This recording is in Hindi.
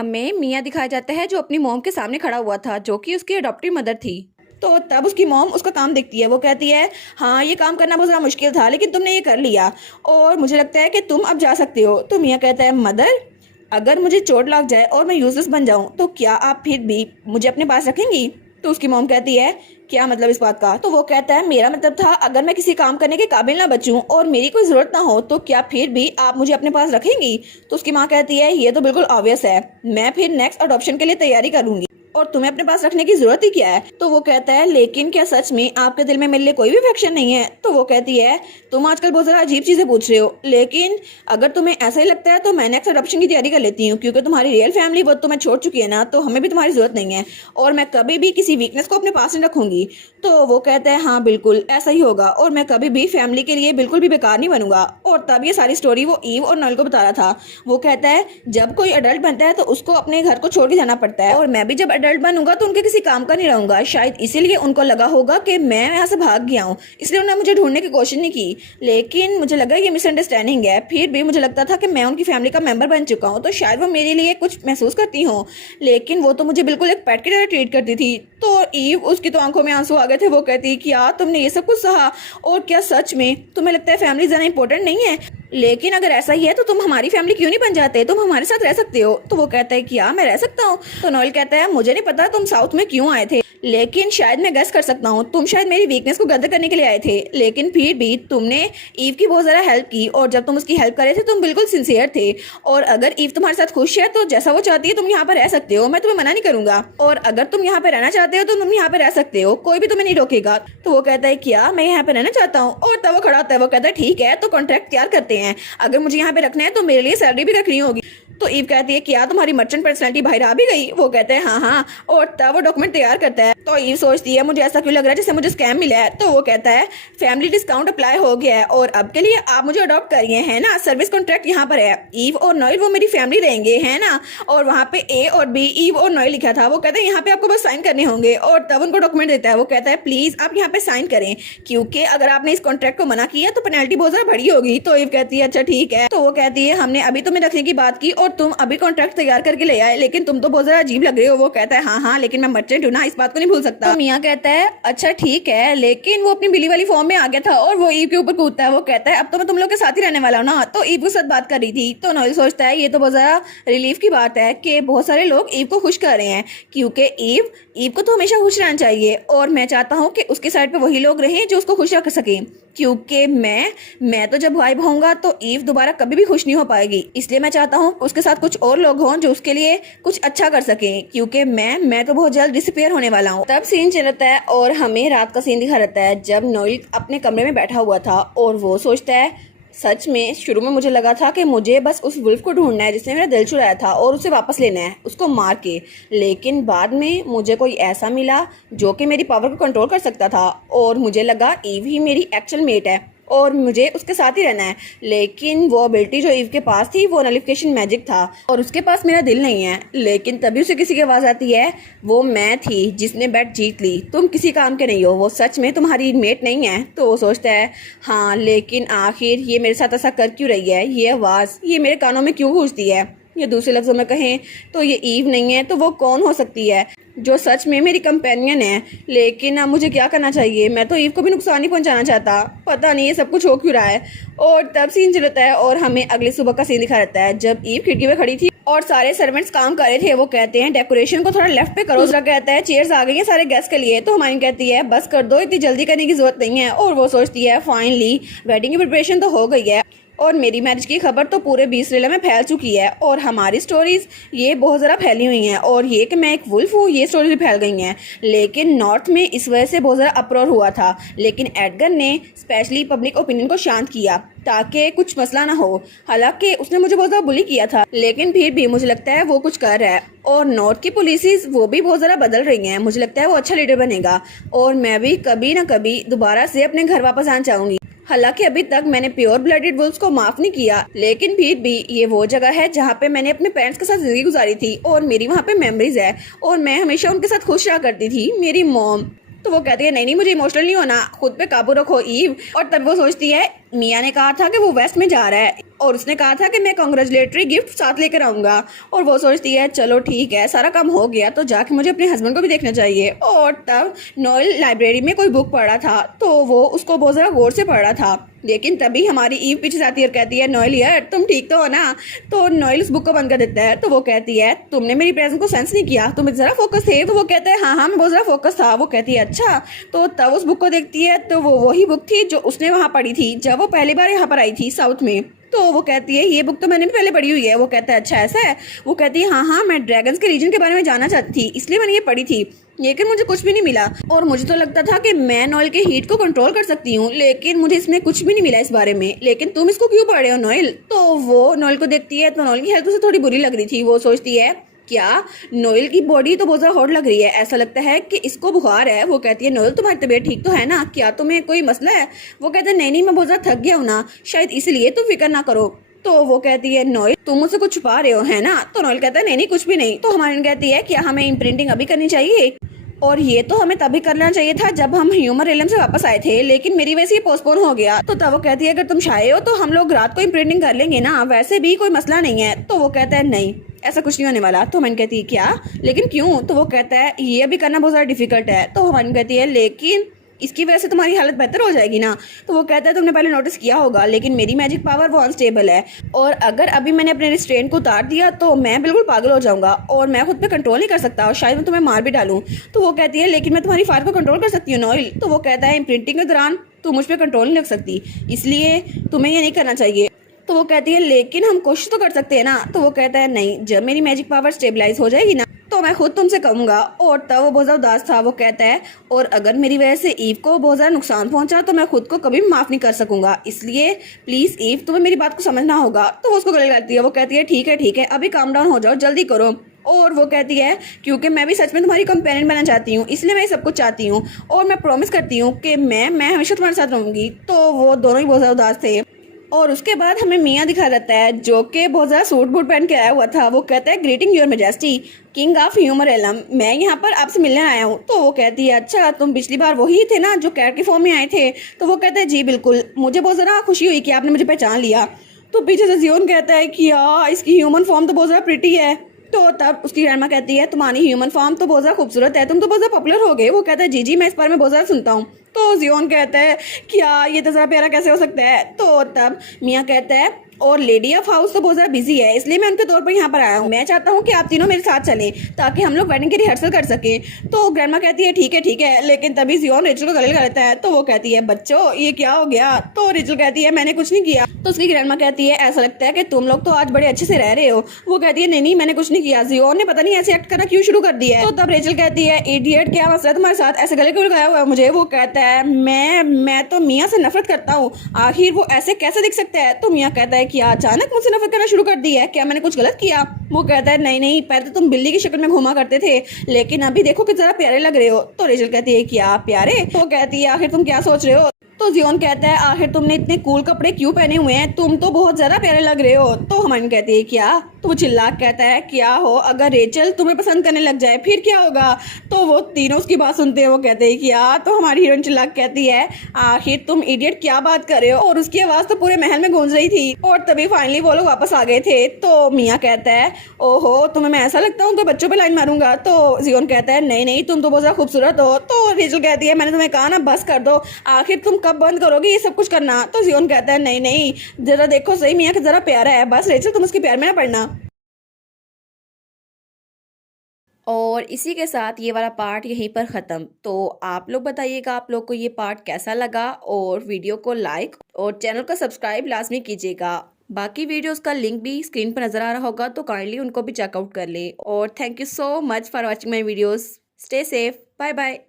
हमें मियाँ दिखाया जाता है जो अपनी मॉम के सामने खड़ा हुआ था जो कि उसकी अडॉप्टिव मदर थी। तो तब उसकी मॉम उसका काम देखती है। वो कहती है हाँ ये काम करना बहुत ज़्यादा मुश्किल था लेकिन तुमने ये कर लिया और मुझे लगता है कि तुम अब जा सकते हो। तो मियाँ कहता है मदर अगर मुझे चोट लग जाए और मैं यूजलेस बन जाऊँ तो क्या आप फिर भी मुझे अपने पास रखेंगी। तो उसकी मॉम कहती है क्या मतलब इस बात का। तो वो कहता है मेरा मतलब था अगर मैं किसी काम करने के काबिल ना बचूं और मेरी कोई ज़रूरत ना हो तो क्या फिर भी आप मुझे अपने पास रखेंगी। तो उसकी माँ कहती है ये तो बिल्कुल ऑब्वियस है, मैं फिर नेक्स्ट अडॉप्शन के लिए तैयारी करूंगी और तुम्हें अपने पास रखने की जरूरत ही क्या है। तो वो कहता है लेकिन क्या सच में आपके दिल में मेरे लिए कोई भी अफेक्शन नहीं है। तो वो कहती है तुम आजकल बहुत ज़्यादा अजीब चीज़ें पूछ रहे हो, लेकिन अगर तुम्हें ऐसा ही लगता है तो मैं नेक्स्ट अडॉप्शन की तैयारी कर लेती हूँ क्योंकि तुम्हारी रियल फैमिली वो तो मैं छोड़ चुकी है ना, तो हमें भी तुम्हारी जरूरत नहीं है और मैं कभी भी किसी वीकनेस को अपने पास नहीं रखूंगी। तो वो कहता है हाँ बिल्कुल ऐसा ही होगा और मैं कभी भी फैमिली के लिए बिल्कुल भी बेकार नहीं बनूंगा। और तब ये सारी स्टोरी वो ईव और नॉयल को बता रहा था। वो कहता है जब कोई अडल्ट बनता है तो उसको अपने घर को छोड़ के जाना पड़ता है और मैं भी जब अडल्ट बनूंगा तो उनके किसी काम का नहीं रहूंगा। शायद इसीलिए उनको लगा होगा कि मैं यहाँ से भाग गया हूँ, इसलिए उन्होंने मुझे ढूंढने की कोशिश नहीं की। लेकिन मुझे लगा ये मिसअंडरस्टैंडिंग है। फिर भी मुझे लगता था कि मैं उनकी फैमिली का मेंबर बन चुका हूँ तो शायद वो मेरे लिए कुछ महसूस करती हूँ, लेकिन वो तो मुझे बिल्कुल एक पेट की तरह ट्रीट करती थी। तो ईव उसकी तो आंखों में आंसू आ गए थे। वो कहती क्या तुमने ये सब कुछ सहा और क्या सच में तुम्हें लगता है फैमिली ज्यादा इंपॉर्टेंट नहीं है। लेकिन अगर ऐसा ही है तो तुम हमारी फैमिली क्यों नहीं बन जाते, तुम हमारे साथ रह सकते हो। तो वो कहता है क्या मैं रह सकता हूँ। तो नोएल कहता है मुझे नहीं पता तुम साउथ में क्यों आए थे, लेकिन शायद मैं गेस कर सकता हूँ तुम शायद मेरी वीकनेस को गदर करने के लिए आए थे, लेकिन फिर भी तुमने ईव की बहुत ज़्यादा हेल्प की और जब तुम उसकी हेल्प कर रहे थे तुम बिल्कुल सिंसियर थे। और अगर ईव तुम्हारे साथ खुश है तो जैसा वो चाहती है तुम यहाँ पर रह सकते हो, मैं तुम्हें मना नहीं करूंगा और अगर तुम यहाँ पे रहना चाहते हो तो तुम यहाँ पे रह सकते हो, कोई भी तुम्हें नहीं रोकेगा। तो वो कहता है क्या मैं यहाँ पे रहना चाहता हूँ और तब वो खड़ा होता है। वो कहता है ठीक है तो कॉन्ट्रैक्ट तैयार करते हैं, अगर मुझे यहाँ पे रखना है तो मेरे लिए सैलरी भी रखनी होगी। तो ईव कहती है क्या तुम्हारी मर्चेंट पर्सनैलिटी बाहर आ भी गई। वो कहते हैं हाँ और तब वो डॉक्यूमेंट तैयार करता है। तो ईव सोचती है मुझे ऐसा क्यों लग रहा है जैसे मुझे स्कैम मिला है। तो वो कहता है फैमिली डिस्काउंट अप्लाई हो गया है और अब के लिए आप मुझे अडॉप्ट करिए है ना, सर्विस कॉन्ट्रैक्ट यहाँ पर है। ईव और नोएल वो मेरी फैमिली रहेंगे है ना, और वहाँ पे ए और बी ईव और नोएल लिखा था। वो कहता है यहाँ पे आपको बस साइन करने होंगे और तब उनको डॉक्यूमेंट देता है। वो कहता है प्लीज आप यहाँ पे साइन करें क्योंकि अगर आपने इस कॉन्ट्रैक्ट को मना किया तो पेनल्टी बहुत ज्यादा बड़ी होगी। तो ईव कहती है अच्छा ठीक है। तो वो कहती है हमने अभी तुम्हें रखने की बात की और तुम अभी कॉन्ट्रैक्ट तैयार करके ले आए, लेकिन तुम तो बहुत ज्यादा अजीब लग रहे हो। वो कहता है हाँ लेकिन मैं मर्चेंट हूँ ना, इस बात को नहीं भूल सकता। तो मियाँ कहता है अच्छा ठीक है, लेकिन वो अपनी बिली वाली फॉर्म में आ गया था और वो ईव के ऊपर कूदता है। वो कहता है अब तो मैं तुम लोग के साथ ही रहने वाला हूँ ना। तो ईव के साथ बात कर रही थी। तो नोएल सोचता है ये तो बहुत ज्यादा रिलीफ की बात है कि बहुत सारे लोग ईव को खुश कर रहे हैं क्योंकि ईव को तो हमेशा खुश रहना चाहिए और मैं चाहता हूँ कि उसके साइड पे वही लोग रहें जो उसको खुश रख सकें क्योंकि मैं तो जब भाई होऊंगा तो ईव दोबारा कभी भी खुश नहीं हो पाएगी, इसलिए मैं चाहता हूँ उसके साथ कुछ और लोग हों जो उसके लिए कुछ अच्छा कर सकें क्योंकि मैं तो बहुत जल्द डिसअपीयर होने वाला हूँ। तब सीन चलता है और हमें रात का सीन दिखा रहता है जब नोएल अपने कमरे में बैठा हुआ था और वो सोचता है सच में शुरू में मुझे लगा था कि मुझे बस उस वुल्फ को ढूंढना है जिसने मेरा दिल चुराया था और उसे वापस लेना है उसको मार के, लेकिन बाद में मुझे कोई ऐसा मिला जो कि मेरी पावर को कंट्रोल कर सकता था और मुझे लगा ईव ही मेरी एक्चुअल मेट है और मुझे उसके साथ ही रहना है। लेकिन वो एबिलिटी जो ईव के पास थी वो नलिफिकेशन मैजिक था और उसके पास मेरा दिल नहीं है। लेकिन तभी उसे किसी की आवाज़ आती है, वो मैं थी जिसने बैट जीत ली, तुम किसी काम के नहीं हो, वो सच में तुम्हारी मेट नहीं है। तो वो सोचता है हाँ लेकिन आखिर ये मेरे साथ ऐसा कर क्यों रही है, ये आवाज़ ये मेरे कानों में क्यों गूंजती है। या दूसरे लफ्ज़ों में कहें तो ये ईव नहीं है तो वो कौन हो सकती है जो सच में मेरी कंपेनियन है। लेकिन अब मुझे क्या करना चाहिए, मैं तो ईव को भी नुकसान नहीं पहुंचाना चाहता, पता नहीं ये सब कुछ हो क्यों रहा है। और तब सीन चलता है और हमें अगली सुबह का सीन दिखा रहता है जब ईव खिड़की में खड़ी थी और सारे सर्वेंट्स काम कर रहे थे। वो कहते हैं डेकोरेशन को थोड़ा लेफ्ट पे करो। उसका कहता है चेयर्स आ गई हैं सारे गेस्ट के लिए। तो हमारी कहती है बस कर दो, इतनी जल्दी करने की जरूरत नहीं है। और वो सोचती है फाइनली वेडिंग की प्रिपरेशन तो हो गई है और मेरी मैरिज की खबर तो पूरे 20 जिले में फैल चुकी है और हमारी स्टोरीज ये बहुत ज़्यादा फैली हुई हैं और ये कि मैं एक वुल्फ हूँ ये स्टोरीज भी फैल गई हैं। लेकिन नॉर्थ में इस वजह से बहुत ज़्यादा अप्रोर हुआ था, लेकिन एडगर ने स्पेशली पब्लिक ओपिनियन को शांत किया ताकि कुछ मसला ना हो। हालांकि उसने मुझे बहुत ज़्यादा बुली किया था, लेकिन फिर भी मुझे लगता है वो कुछ कर रहा है और नॉर्थ की पुलिस वो भी बहुत ज़्यादा बदल रही हैं। मुझे लगता है वो अच्छा लीडर बनेगा और मैं भी कभी ना कभी दोबारा से अपने घर वापस आना चाहूँगी। हालांकि अभी तक मैंने प्योर ब्लडेड वुल्व्स को माफ नहीं किया, लेकिन फिर भी ये वो जगह है जहाँ पे मैंने अपने पेरेंट्स के साथ जिंदगी गुजारी थी और मेरी वहाँ पे मेमोरीज है और मैं हमेशा उनके साथ खुश रहा करती थी, मेरी मॉम। तो वो कहती है नहीं मुझे इमोशनल नहीं होना, खुद पे काबू रखो ईव। और तब वो सोचती है मियाँ ने कहा था कि वो वेस्ट में जा रहा है और उसने कहा था कि मैं कॉन्ग्रेचुलेटरी गिफ्ट साथ लेकर आऊँगा। और वो सोचती है चलो ठीक है, सारा काम हो गया तो जाके मुझे अपने हस्बैंड को भी देखना चाहिए। और तब नोएल लाइब्रेरी में कोई बुक पढ़ रहा था तो वो उसको बहुत ज़्यादा गौर से पढ़ रहा था। लेकिन तभी हमारी ईव पीछे से आती है और कहती है नोएल यार तुम ठीक तो हो ना। तो नोएल उस बुक को बंद कर देता है। तो वो कहती है तुमने मेरी प्रेजेंस को सेंस नहीं किया, तुम ज़रा फोकस थे। तो वो कहता है हाँ मैं बहुत ज़्यादा फोकस था। वो कहती है अच्छा। तो तब उस बुक को देखती है तो वो वही बुक थी जो उसने वहाँ पढ़ी थी जब वो पहली बार यहाँ पर आई थी साउथ में। तो वो कहती है ये बुक तो मैंने भी पहले पढ़ी हुई है। वो कहता है अच्छा ऐसा है। वो कहती है हाँ मैं ड्रैगन्स के रीजन के बारे में जानना चाहती थी इसलिए मैंने ये पढ़ी थी, लेकिन मुझे कुछ भी नहीं मिला। और मुझे तो लगता था कि मैं नोएल के हीट को कंट्रोल कर सकती हूँ, लेकिन मुझे इसमें कुछ भी नहीं मिला इस बारे में। लेकिन तुम इसको क्यों पढ़ रहे हो नोएल? तो वो नोएल को देखती है तो नोएल की हेल्थ उसे थोड़ी बुरी लग रही थी। वो सोचती है क्या नोएल की बॉडी तो बहुत ज़्यादा हॉट लग रही है, ऐसा लगता है कि इसको बुखार है। वो कहती है नोएल तुम्हारी तबीयत ठीक तो है ना, क्या तुम्हें कोई मसला है? वो कहते हैं नहीं मैं बहुत ज़्यादा थक गया हूँ ना, शायद इसलिए, तुम फिक्र ना करो। तो वो कहती है नोएल तुम मुझसे कुछ छुपा रहे हो है ना? तो नोएल कहता है नहीं कुछ भी नहीं। तो हमारी कहती है क्या हमें इम्प्रिंटिंग अभी करनी चाहिए? और ये तो हमें तभी करना चाहिए था जब हम ह्यूमन रियलम से वापस आए थे, लेकिन मेरी वजह से ये पोस्टपोन हो गया। तो तब वो कहती है अगर तुम चाहे हो तो हम लोग रात को इम्प्रिंटिंग कर लेंगे ना, वैसे भी कोई मसला नहीं है। तो वो कहता है नहीं ऐसा कुछ नहीं होने वाला। तो मैंने कहती है क्या, लेकिन क्यों? तो वो कहता है ये भी करना बहुत ज़्यादा डिफिकल्ट है। तो हमारी कहती है लेकिन इसकी वजह से तुम्हारी हालत बेहतर हो जाएगी ना। तो वो कहता है तुमने पहले नोटिस किया होगा लेकिन मेरी मैजिक पावर वो अनस्टेबल है, और अगर अभी मैंने अपने रिस्ट्रेंट को उतार दिया तो मैं बिल्कुल पागल हो जाऊंगा और मैं खुद पे कंट्रोल नहीं कर सकता और शायद मैं तुम्हें मार भी डालूं। तो वो कहती है लेकिन मैं तुम्हारी फायर को कंट्रोल कर सकती हूँ नोएल। तो वो कहता है इम्प्रिंटिंग के दौरान तुम मुझ पर कंट्रोल नहीं रख सकती, इसलिए तुम्हें ये नहीं करना चाहिए। तो वो कहती है लेकिन हम कोशिश तो कर सकते हैं ना। तो वो कहता है नहीं, जब मेरी मैजिक पावर स्टेबलाइज हो जाएगी ना तो मैं खुद तुमसे कहूंगा। और तब वो बहुत ज़्यादा उदास था। वो कहता है और अगर मेरी वजह से ईव को बहुत ज़्यादा नुकसान पहुंचा तो मैं खुद को कभी भी माफ़ नहीं कर सकूंगा, इसलिए प्लीज़ ईव तुम्हें मेरी बात को समझना होगा। तो वो उसको गले लगाती है। वो कहती है ठीक है अभी काम डाउन हो जाओ, जल्दी करो। और वो कहती है क्योंकि मैं भी सच में तुम्हारी कंपेनियन बनना चाहती हूँ, इसलिए मैं ये सब कुछ चाहती हूँ और मैं प्रॉमिस करती हूँ कि मैं हमेशा तुम्हारे साथ रहूँगी। तो वो दोनों ही बहुत ज़्यादा उदास थे। और उसके बाद हमें मियाँ दिखा जाता है जो कि बहुत ज़्यादा सूट बूट पहन के आया हुआ था। वो कहता है greeting your majesty king of humour Elam, मैं यहाँ पर आपसे मिलने आया हूँ। तो वो कहती है अच्छा तुम पिछली बार वही थे ना जो कैट के फॉर्म में आए थे? तो वो कहता है जी बिल्कुल, मुझे बहुत ज़्यादा खुशी हुई कि आपने मुझे पहचान लिया। तो पीछे से जियोन कहता है कि यार इसकी ह्यूमन फॉर्म तो बहुत ज़्यादा प्रिटी है। तो तब उसकी ग्रैंडमा कहती है तुम्हारी ह्यूमन फॉर्म तो बहुत ज़्यादा खूबसूरत है, तुम तो बहुत ज़्यादा पॉपुलर हो गए। वो कहता है जी मैं इस बारे में बहुत ज़्यादा सुनता हूँ। तो जियोन कहता है क्या ये तो ज़रा प्यारा कैसे हो सकता है? तो तब मियाँ कहता है और लेडी ऑफ हाउस तो बहुत ज़्यादा बिजी है, इसलिए मैं उनके तौर पर यहाँ पर आया हूँ। मैं चाहता हूँ कि आप तीनों मेरे साथ चलें ताकि हम लोग वेडिंग की रिहर्सल कर सकें। तो ग्रैंडमा कहती है ठीक है, लेकिन तभी जियोन रेचल को गले लगा लेता है। तो वो कहती है बच्चों ये क्या हो गया? तो रेचल कहती है मैंने कुछ नहीं किया। तो उसकी ग्रैंडमा कहती है ऐसा लगता है कि तुम लोग तो आज बड़े अच्छे से रह रहे हो। वो कहती है नहीं मैंने कुछ नहीं किया, जियोन ने पता नहीं ऐसे एक्ट करना क्यों शुरू कर दिया है। तो तब रेचल कहती है इडियट क्या मसला है तुम्हारे साथ, ऐसे गले क्यों लगाया हुआ है मुझे? वो कहता है मैं तो मियाँ से नफरत करता हूँ, आखिर वो ऐसे कैसे दिख सकता है? तो मियाँ कहता है कि अचानक मुझसे नफरत करना शुरू कर दी है, क्या मैंने कुछ गलत किया? वो कहता है नहीं पहले तो तुम बिल्ली की शक्ल में घुमा करते थे, लेकिन अभी देखो कि जरा प्यारे लग रहे हो। तो रेचल कहती है क्या प्यारे? तो कहती है आखिर तुम क्या सोच रहे हो? तो जियोन कहता है आखिर तुमने इतने कूल कपड़े क्यों पहने हुए हैं, तुम तो बहुत ज्यादा प्यारे लग रहे हो। तो हमारी कहती है क्या? तो वो चिल्ला कहता है क्या हो अगर रेचल तुम्हें पसंद करने लग जाए फिर क्या होगा? तो वो तीनों उसकी बात सुनते हैं। वो कहते हैं क्या? तो हमारी हीरोइन चिल्ला कहती है आखिर तुम इडियट क्या बात कर रहे हो? और उसकी आवाज तो पूरे महल में गूंज रही थी। और तभी फाइनली वो लोग वापस आ गए थे। तो मियाँ कहता है ओहो तुम्हें मैं ऐसा लगता हूँ तो बच्चों पे लाइन मारूंगा। तो जियोन कहता है नहीं तुम तो बहुत ज्यादा खूबसूरत हो। तो रेचल कहती है मैंने तुम्हें कहा ना बस कर दो, आखिर तुम कब बंद करोगे ये सब कुछ करना? तो जियोन कहता है नहीं जरा देखो सही मियाँ कि जरा प्यारा है, बस रेचल तुम उसके प्यार में ना पड़ना। और इसी के साथ ये वाला पार्ट यहीं पर ख़त्म। तो आप लोग बताइएगा आप लोग को ये पार्ट कैसा लगा, और वीडियो को लाइक और चैनल को सब्सक्राइब लाजमी कीजिएगा। बाकी वीडियोस का लिंक भी स्क्रीन पर नज़र आ रहा होगा तो काइंडली उनको भी चेकआउट कर ले। और thank you so much for watching my videos. Stay safe, bye bye.